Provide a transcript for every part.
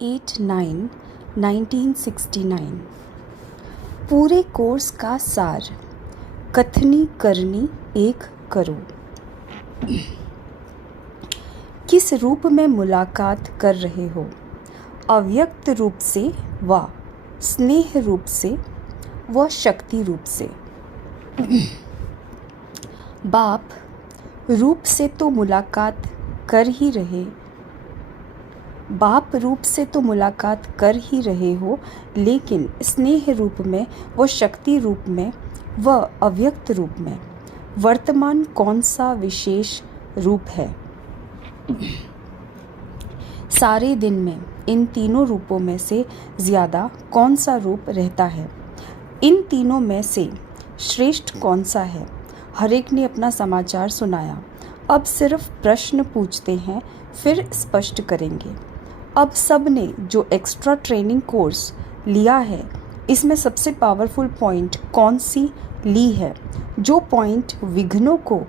8/9/1969। पूरे कोर्स का सार, कथनी करनी एक करो। किस रूप में मुलाकात कर रहे हो? अव्यक्त रूप से व स्नेह रूप से व शक्ति रूप से। बाप रूप से तो मुलाकात कर ही रहे हो, लेकिन स्नेह रूप में व शक्ति रूप में व अव्यक्त रूप में वर्तमान कौन सा विशेष रूप है? सारे दिन में इन तीनों रूपों में से ज़्यादा कौन सा रूप रहता है? इन तीनों में से श्रेष्ठ कौन सा है? हर एक ने अपना समाचार सुनाया। अब सिर्फ प्रश्न पूछते हैं, फिर स्पष्ट करेंगे। अब सब ने जो एक्स्ट्रा ट्रेनिंग कोर्स लिया है, इसमें सबसे पावरफुल पॉइंट कौन सी ली है, जो पॉइंट विघ्नों को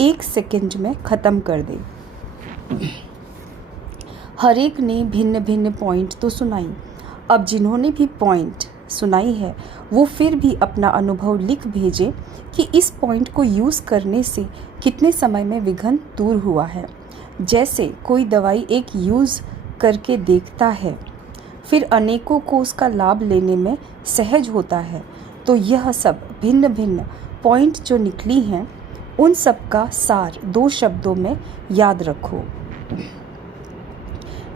1 सेकंड में ख़त्म कर दे? हर एक ने भिन्न भिन्न पॉइंट तो सुनाई। अब जिन्होंने भी पॉइंट सुनाई है, वो फिर भी अपना अनुभव लिख भेजे कि इस पॉइंट को यूज़ करने से कितने समय में विघ्न दूर हुआ है। जैसे कोई दवाई एक यूज़ करके देखता है, फिर अनेकों को उसका लाभ लेने में सहज होता है। तो यह सब भिन्न भिन्न पॉइंट जो निकली हैं, उन सब का सार 2 शब्दों में याद रखो,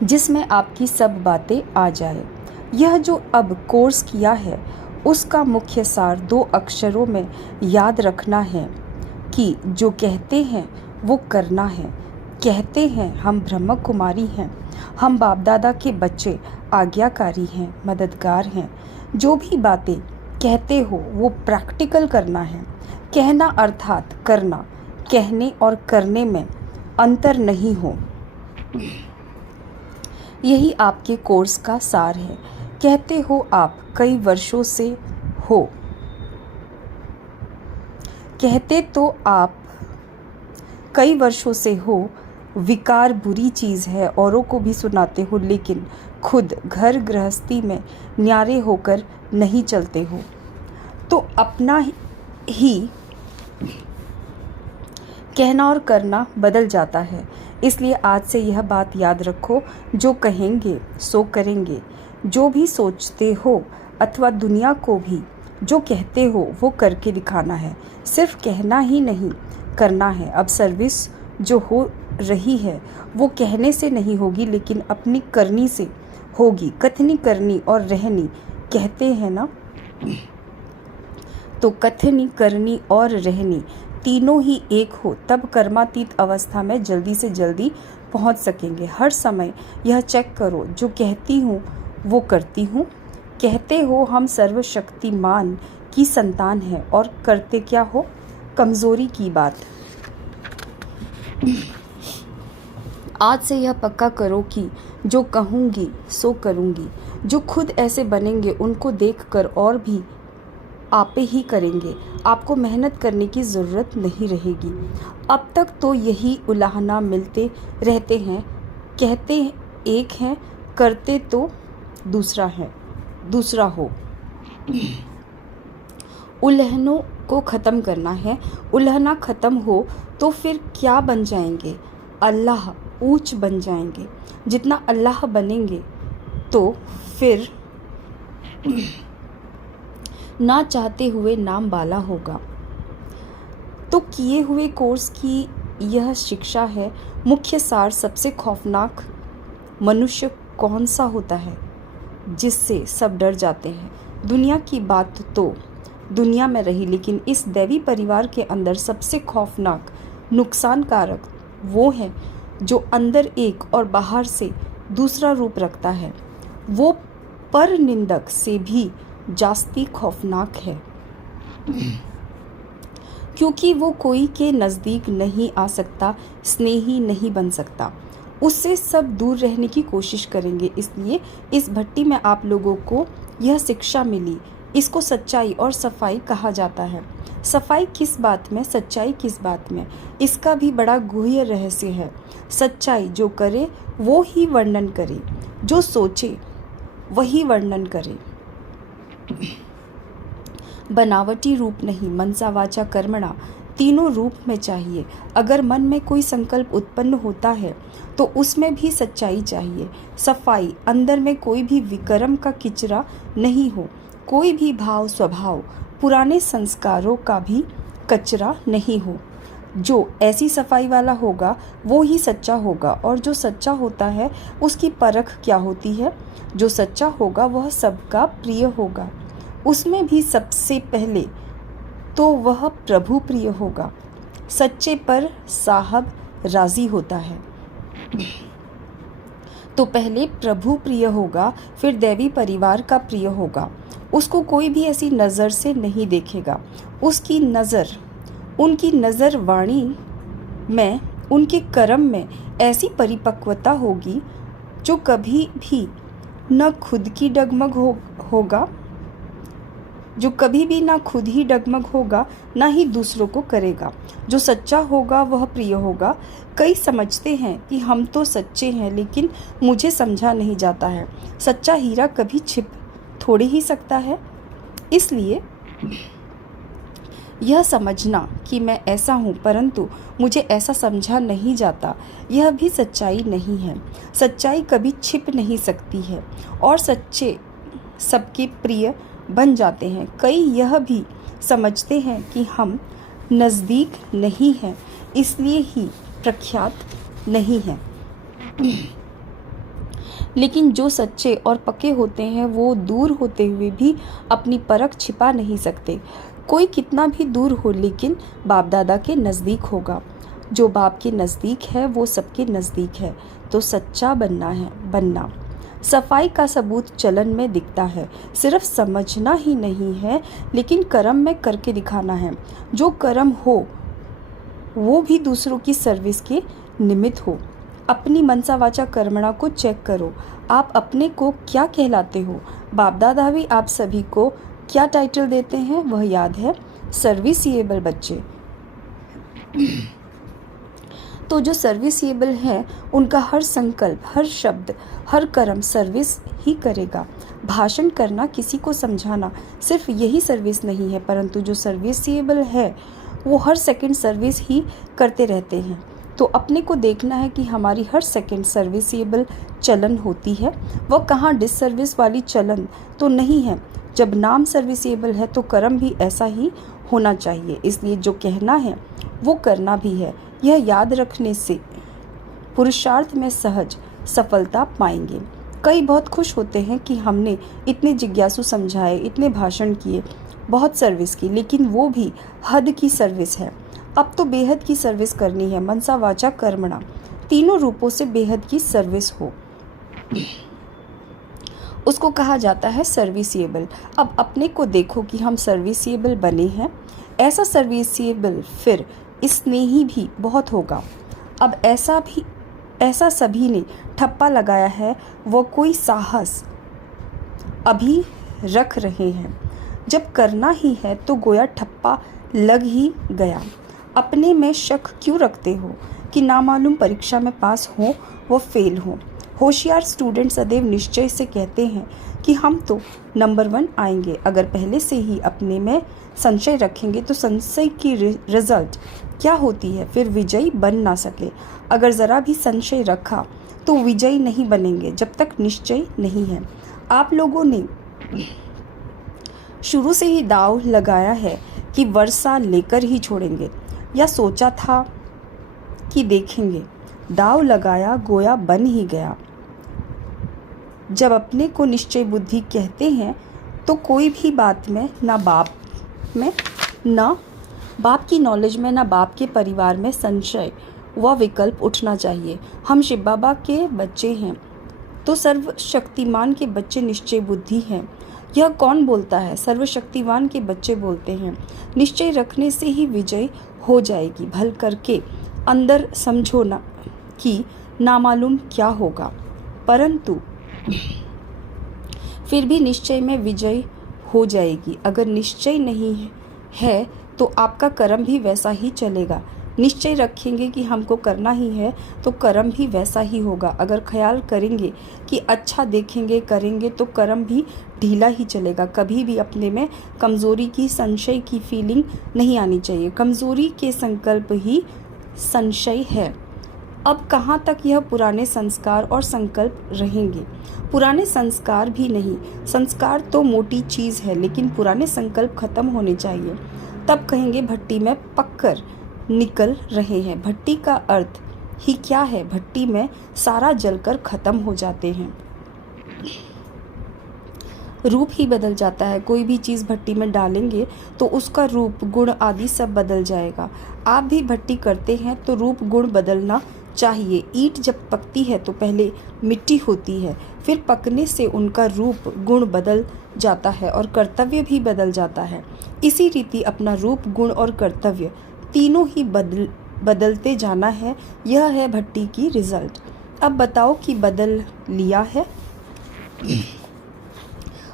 जिसमें आपकी सब बातें आ जाए। यह जो अब कोर्स किया है, उसका मुख्य सार 2 अक्षरों में याद रखना है कि जो कहते हैं वो करना है। कहते हैं हम ब्रह्म कुमारी हैं, हम बाप दादा के बच्चे, आज्ञाकारी हैं, मददगार हैं। जो भी बातें कहते हो वो प्रैक्टिकल करना है। कहना अर्थात करना, कहने और करने में अंतर नहीं हो। यही आपके कोर्स का सार है। कहते हो आप कई वर्षों से हो, कहते तो आप कई वर्षों से हो। विकार बुरी चीज़ है, औरों को भी सुनाते हो, लेकिन खुद घर गृहस्थी में न्यारे होकर नहीं चलते हो, तो अपना ही कहना और करना बदल जाता है। इसलिए आज से यह बात याद रखो, जो कहेंगे सो करेंगे। जो भी सोचते हो अथवा दुनिया को भी जो कहते हो वो करके दिखाना है। सिर्फ कहना ही नहीं, करना है। अब सर्विस जो हो रही है वो कहने से नहीं होगी, लेकिन अपनी करनी से होगी। कथनी करनी और रहनी कहते हैं ना, तो कथनी करनी और रहनी तीनों ही एक हो, तब कर्मातीत अवस्था में जल्दी से जल्दी पहुंच सकेंगे। हर समय यह चेक करो, जो कहती हूँ वो करती हूँ। कहते हो हम सर्वशक्तिमान की संतान हैं, और करते क्या हो? कमज़ोरी की बात। आज से यह पक्का करो कि जो कहूँगी सो करूँगी। जो खुद ऐसे बनेंगे उनको देखकर और भी आपे ही करेंगे। आपको मेहनत करने की ज़रूरत नहीं रहेगी। अब तक तो यही उलाहना मिलते रहते हैं। कहते एक हैं, करते तो दूसरा हो। उलहनों को ख़त्म करना है। उलहना ख़त्म हो तो फिर क्या बन जाएंगे? अल्लाह ऊंच बन जाएंगे। जितना अल्लाह बनेंगे तो फिर ना चाहते हुए नाम वाला होगा। तो किए हुए कोर्स की यह शिक्षा है। मुख्य सार, सबसे खौफनाक मनुष्य कौन सा होता है जिससे सब डर जाते हैं? दुनिया की बात तो दुनिया में रही, लेकिन इस दैवी परिवार के अंदर सबसे खौफनाक, नुकसानकारक वो है जो अंदर एक और बाहर से दूसरा रूप रखता है। वो पर निंदक से भी जास्ती खौफनाक है, क्योंकि वो कोई के नज़दीक नहीं आ सकता, स्नेही नहीं बन सकता। उससे सब दूर रहने की कोशिश करेंगे। इसलिए इस भट्टी में आप लोगों को यह शिक्षा मिली। इसको सच्चाई और सफाई कहा जाता है। सफाई किस बात में, सच्चाई किस बात में, इसका भी बड़ा गुह्य रहस्य है। सच्चाई जो करे वो ही वर्णन करे। जो सोचे वही वर्णन करे। बनावटी रूप नहीं, मनसा वाचा कर्मणा, तीनों रूप में चाहिए। अगर मन में कोई संकल्प उत्पन्न होता है तो उसमें भी सच्चाई चाहिए, सफाई, अंदर में कोई भी विकर्म का किचरा नहीं हो, कोई भी भाव स्वभाव पुराने संस्कारों का भी कचरा नहीं हो। जो ऐसी सफाई वाला होगा वो ही सच्चा होगा, और जो सच्चा होता है उसकी परख क्या होती है? जो सच्चा होगा वह सबका प्रिय होगा, उसमें भी सबसे पहले तो वह प्रभु प्रिय होगा। सच्चे पर साहब राजी होता है तो पहले प्रभु प्रिय होगा, फिर देवी परिवार का प्रिय होगा। उसको कोई भी ऐसी नज़र से नहीं देखेगा। उनकी नज़र वाणी में, उनके कर्म में ऐसी परिपक्वता होगी जो कभी भी न खुद की डगमग होगा, जो कभी भी ना खुद ही डगमग होगा ना ही दूसरों को करेगा। जो सच्चा होगा वह प्रिय होगा। कई समझते हैं कि हम तो सच्चे हैं, लेकिन मुझे समझा नहीं जाता है। सच्चा हीरा कभी छिप थोड़ी ही सकता है। इसलिए यह समझना कि मैं ऐसा हूँ परंतु मुझे ऐसा समझा नहीं जाता, यह भी सच्चाई नहीं है। सच्चाई कभी छिप नहीं सकती है और सच्चे सबके प्रिय बन जाते हैं। कई यह भी समझते हैं कि हम नज़दीक नहीं हैं, इसलिए ही प्रख्यात नहीं हैं। लेकिन जो सच्चे और पक्के होते हैं वो दूर होते हुए भी अपनी परख छिपा नहीं सकते। कोई कितना भी दूर हो लेकिन बाप दादा के नज़दीक होगा। जो बाप के नज़दीक है वो सबके नज़दीक है। तो सच्चा बनना सफाई का सबूत चलन में दिखता है। सिर्फ समझना ही नहीं है लेकिन कर्म में करके दिखाना है। जो कर्म हो वो भी दूसरों की सर्विस के निमित्त हो। अपनी मनसा वाचा कर्मणा को चेक करो। आप अपने को क्या कहलाते हो? बाप दादा भी आप सभी को क्या टाइटल देते हैं वह याद है? सर्विसिएबल बच्चे। तो जो सर्विसिएबल हैं उनका हर संकल्प, हर शब्द, हर कर्म सर्विस ही करेगा। भाषण करना, किसी को समझाना सिर्फ यही सर्विस नहीं है, परंतु जो सर्विसिएबल है वो हर सेकंड सर्विस ही करते रहते हैं। तो अपने को देखना है कि हमारी हर सेकंड सर्विसिएबल चलन होती है, वह कहाँ डिससर्विस वाली चलन तो नहीं है। जब नाम सर्विसिएबल है तो कर्म भी ऐसा ही होना चाहिए। इसलिए जो कहना है वो करना भी है। यह याद रखने से पुरुषार्थ में सहज सफलता पाएंगे। कई बहुत खुश होते हैं कि हमने इतने जिज्ञासु समझाए, इतने भाषण किए, बहुत सर्विस की, लेकिन वो भी हद की सर्विस है। अब तो बेहद की सर्विस करनी है। मनसा वाचा कर्मणा, तीनों रूपों से बेहद की सर्विस हो, उसको कहा जाता है सर्विसिएबल। अब अपने को देखो कि हम सर्विसिएबल बने हैं। ऐसा सर्विसिएबल फिर स्नेही भी बहुत होगा। अब ऐसा सभी ने ठप्पा लगाया है, वो कोई साहस अभी रख रहे हैं। जब करना ही है तो गोया ठप्पा लग ही गया। अपने में शक क्यों रखते हो कि नामालूम परीक्षा में पास हो वो फेल हो? होशियार स्टूडेंट सदैव निश्चय से कहते हैं कि हम तो नंबर 1 आएंगे। अगर पहले से ही अपने में संशय रखेंगे तो संशय की रिजल्ट क्या होती है? फिर विजयी बन ना सके। अगर ज़रा भी संशय रखा तो विजयी नहीं बनेंगे जब तक निश्चय नहीं है। आप लोगों ने शुरू से ही दाव लगाया है कि वर्षा लेकर ही छोड़ेंगे, या सोचा था कि देखेंगे? दाव लगाया गोया बन ही गया। जब अपने को निश्चय बुद्धि कहते हैं तो कोई भी बात में, ना बाप की नॉलेज में, ना बाप के परिवार में संशय व विकल्प उठना चाहिए। हम शिव बाबा के बच्चे हैं तो सर्वशक्तिमान के बच्चे निश्चय बुद्धि हैं। यह कौन बोलता है? सर्वशक्तिमान के बच्चे बोलते हैं। निश्चय रखने से ही विजय हो जाएगी। भल करके अंदर समझो ना कि नामालूम क्या होगा, परंतु फिर भी निश्चय में विजय हो जाएगी। अगर निश्चय नहीं है तो आपका कर्म भी वैसा ही चलेगा। निश्चय रखेंगे कि हमको करना ही है तो कर्म भी वैसा ही होगा। अगर ख्याल करेंगे कि अच्छा देखेंगे करेंगे तो कर्म भी ढीला ही चलेगा। कभी भी अपने में कमज़ोरी की संशय की फीलिंग नहीं आनी चाहिए। कमज़ोरी के संकल्प ही संशय है। अब कहाँ तक यह पुराने संस्कार और संकल्प रहेंगे? पुराने संस्कार भी नहीं, संस्कार तो मोटी चीज़ है, लेकिन पुराने संकल्प खत्म होने चाहिए। तब कहेंगे भट्टी में पककर निकल रहे हैं। भट्टी का अर्थ ही क्या है? भट्टी में सारा जलकर खत्म हो जाते हैं, रूप ही बदल जाता है। कोई भी चीज़ भट्टी में डालेंगे तो उसका रूप गुण आदि सब बदल जाएगा। आप भी भट्टी करते हैं तो रूप गुण बदलना चाहिए। ईंट जब पकती है तो पहले मिट्टी होती है, फिर पकने से उनका रूप गुण बदल जाता है और कर्तव्य भी बदल जाता है। इसी रीति अपना रूप गुण और कर्तव्य तीनों ही बदलते जाना है। यह है भट्टी की रिजल्ट। अब बताओ कि बदल लिया है?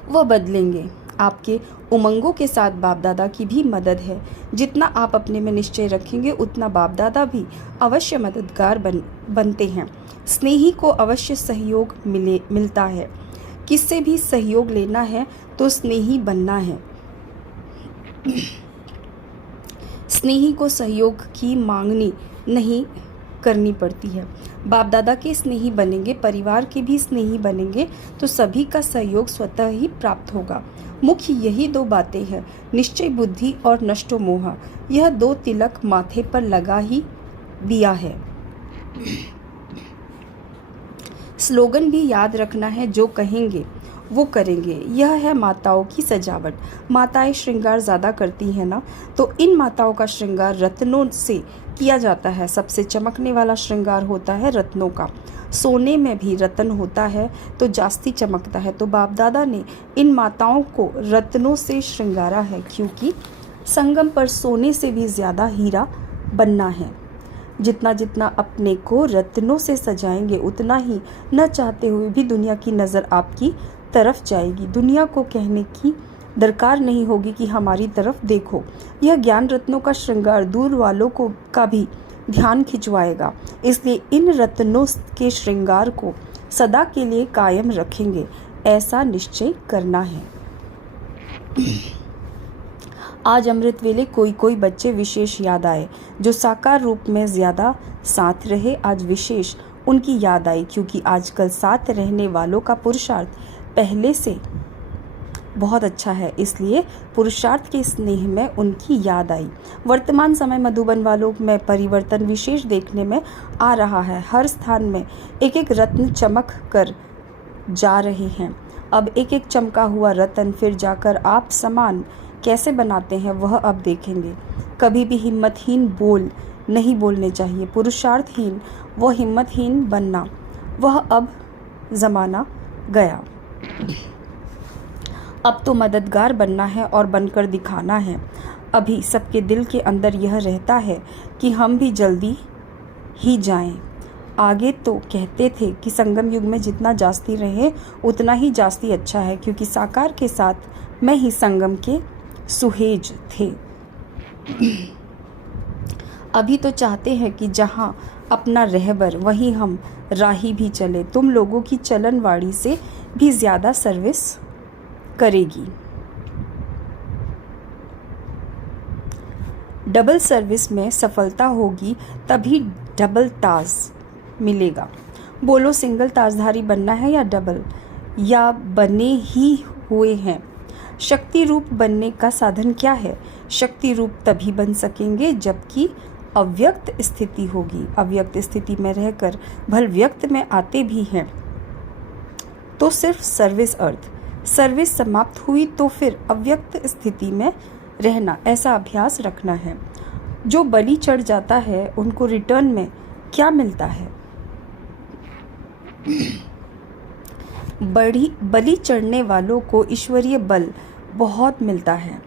वह बदलेंगे। आपके उमंगों के साथ बाप दादा की भी मदद है। जितना आप अपने में निश्चय रखेंगे उतना बाप दादा भी अवश्य मददगार बनते हैं। स्नेही को अवश्य सहयोग मिलता है। किससे भी सहयोग लेना है तो स्नेही बनना है। स्नेही को सहयोग की मांगनी नहीं करनी पड़ती है। बाप दादा के स्नेही बनेंगे, परिवार के भी स्नेही बनेंगे तो सभी का सहयोग स्वतः ही प्राप्त होगा। मुख्य यही दो बातें हैं, निश्चय बुद्धि और नष्टो मोह। यह दो तिलक माथे पर लगा ही दिया है। स्लोगन भी याद रखना है, जो कहेंगे वो करेंगे। यह है माताओं की सजावट। माताएं श्रृंगार ज़्यादा करती हैं ना, तो इन माताओं का श्रृंगार रत्नों से किया जाता है। सबसे चमकने वाला श्रृंगार होता है रत्नों का। सोने में भी रत्न होता है तो जास्ती चमकता है। तो बाप दादा ने इन माताओं को रत्नों से श्रृंगारा है, क्योंकि संगम पर सोने से भी ज़्यादा हीरा बनना है। जितना जितना अपने को रत्नों से सजाएंगे उतना ही न चाहते हुए भी दुनिया की नज़र आपकी तरफ जाएगी। दुनिया को कहने की दरकार नहीं होगी कि हमारी तरफ देखो। यह ज्ञान रत्नों का श्रृंगार दूर वालों को का भी ध्यान खिंचवाएगा। इसलिए इन रत्नों के श्रृंगार को सदा के लिए कायम रखेंगे, ऐसा निश्चय करना है। आज अमृत वेले कोई कोई बच्चे विशेष याद आए, जो साकार रूप में ज़्यादा साथ रहे। आज विशेष उनकी याद आई, क्योंकि आजकल साथ रहने वालों का पुरुषार्थ पहले से बहुत अच्छा है, इसलिए पुरुषार्थ के स्नेह में उनकी याद आई। वर्तमान समय मधुबन वालों में परिवर्तन विशेष देखने में आ रहा है। हर स्थान में एक एक रत्न चमक कर जा रहे हैं। अब एक एक चमका हुआ रत्न फिर जाकर आप समान कैसे बनाते हैं वह अब देखेंगे। कभी भी हिम्मतहीन बोल नहीं बोलने चाहिए। पुरुषार्थहीन व हिम्मतहीन बनना, वह अब ज़माना गया। अब तो मददगार बनना है और बनकर दिखाना है। अभी सबके दिल के अंदर यह रहता है कि हम भी जल्दी ही जाएं। आगे तो कहते थे कि संगम युग में जितना जास्ती रहे उतना ही जास्ती अच्छा है, क्योंकि साकार के साथ में ही संगम के सुहेज थे। अभी तो चाहते हैं कि जहाँ अपना रहबर वहीं हम राही भी चले। तुम लोगों की चलनवाड़ी से भी ज़्यादा सर्विस करेगी। डबल सर्विस में सफलता होगी तभी डबल ताज मिलेगा। बोलो, सिंगल ताजधारी बनना है या डबल, या बने ही हुए हैं? शक्ति रूप बनने का साधन क्या है? शक्ति रूप तभी बन सकेंगे जबकि अव्यक्त स्थिति होगी। अव्यक्त स्थिति में रहकर भल व्यक्त में आते भी हैं तो सिर्फ सर्विस अर्थ। सर्विस समाप्त हुई तो फिर अव्यक्त स्थिति में रहना, ऐसा अभ्यास रखना है। जो बलि चढ़ जाता है उनको रिटर्न में क्या मिलता है? बलि चढ़ने वालों को ईश्वरीय बल बहुत मिलता है।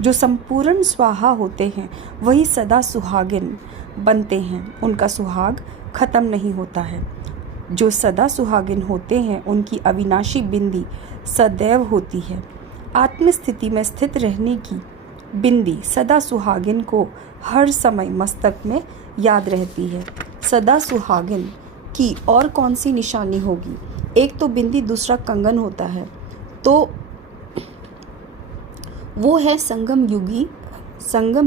जो संपूर्ण स्वाहा होते हैं वही सदा सुहागिन बनते हैं। उनका सुहाग खत्म नहीं होता है। जो सदा सुहागिन होते हैं उनकी अविनाशी बिंदी सदैव होती है। आत्मस्थिति में स्थित रहने की बिंदी सदा सुहागिन को हर समय मस्तक में याद रहती है। सदा सुहागिन की और कौन सी निशानी होगी? एक तो बिंदी, दूसरा कंगन होता है, तो वो है संगम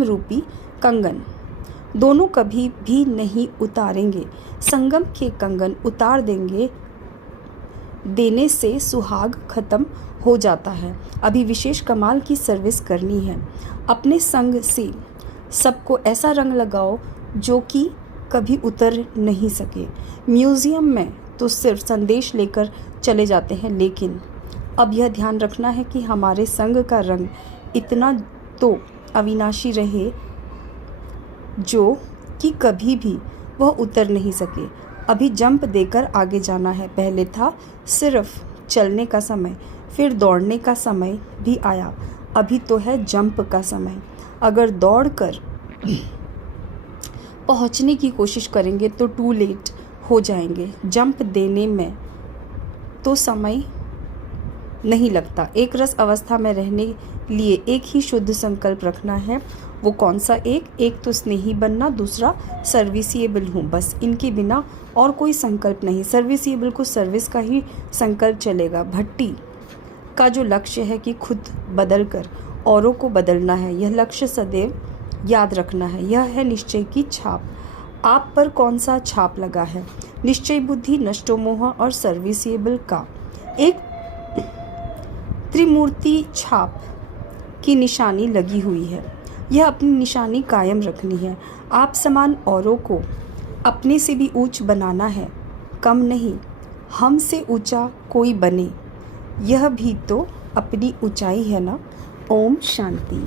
रूपी कंगन। दोनों कभी भी नहीं उतारेंगे। संगम के कंगन उतार देने से सुहाग खत्म हो जाता है। अभी विशेष कमाल की सर्विस करनी है। अपने संग से सबको ऐसा रंग लगाओ जो कि कभी उतर नहीं सके। म्यूजियम में तो सिर्फ संदेश लेकर चले जाते हैं, लेकिन अब यह ध्यान रखना है कि हमारे संग का रंग इतना तो अविनाशी रहे जो कि कभी भी वह उतर नहीं सके। अभी जंप देकर आगे जाना है। पहले था सिर्फ चलने का समय, फिर दौड़ने का समय भी आया, अभी तो है जंप का समय। अगर दौड़कर पहुंचने की कोशिश करेंगे तो टू लेट हो जाएंगे। जंप देने में तो समय नहीं लगता। एक रस अवस्था में रहने लिए एक ही शुद्ध संकल्प रखना है। वो कौन सा? एक तो स्नेही बनना, दूसरा सर्विसिएबल हूँ। बस इनके बिना और कोई संकल्प नहीं। सर्विसिएबल को सर्विस का ही संकल्प चलेगा। भट्टी का जो लक्ष्य है कि खुद बदल कर औरों को बदलना है, यह लक्ष्य सदैव याद रखना है। यह है निश्चय की छाप। आप पर कौन सा छाप लगा है? निश्चय बुद्धि, नष्टोमोह और सर्विसिएबल का एक त्रिमूर्ति छाप की निशानी लगी हुई है। यह अपनी निशानी कायम रखनी है। आप समान औरों को अपने से भी ऊंच बनाना है, कम नहीं। हमसे ऊंचा कोई बने, यह भी तो अपनी ऊंचाई है ना। ओम शांति।